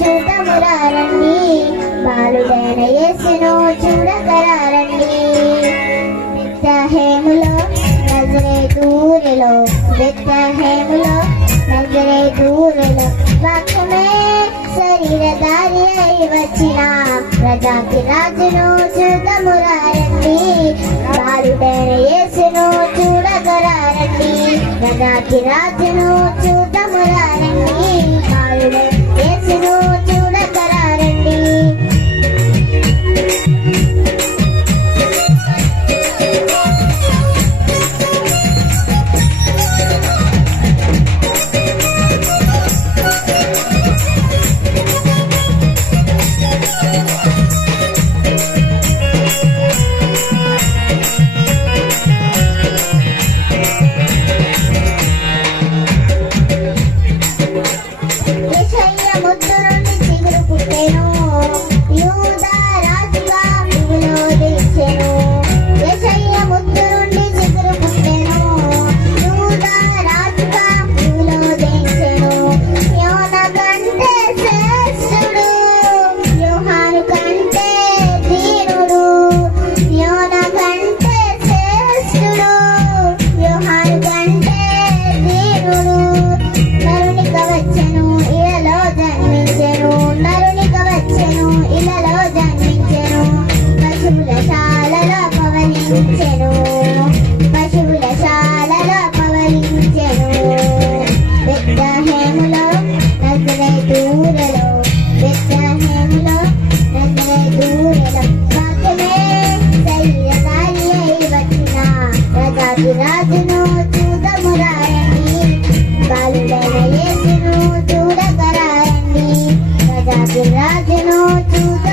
చూడమురారండి, బాలుడైన యేసును చూడగరారండి. బెత్లెహేములో నజరేతూరులో, బెత్లెహేములో నజరేతూరులో వాక్యమే శరీరధారి అయి వచ్చిన ప్రజాకి రాజును చూడమురారండి, బాలుడైన యేసును చూడగరారండి. ప్రజాకి రాజును చూడమురారండి, బాలుడైన యేసును చూడగరారండి. పశువుల శాలలో పవలించెను, బెత్లెహేములో నజరేతూరులో, బెత్లెహేములో నజరేతూరులో వాక్యమే శరీరధారి అయి వచ్చిన ప్రజాకి రాజును చూడమురారండి, బాలుడైన యేసును చూడగరారండి. ప్రజాకి రాజును చూడ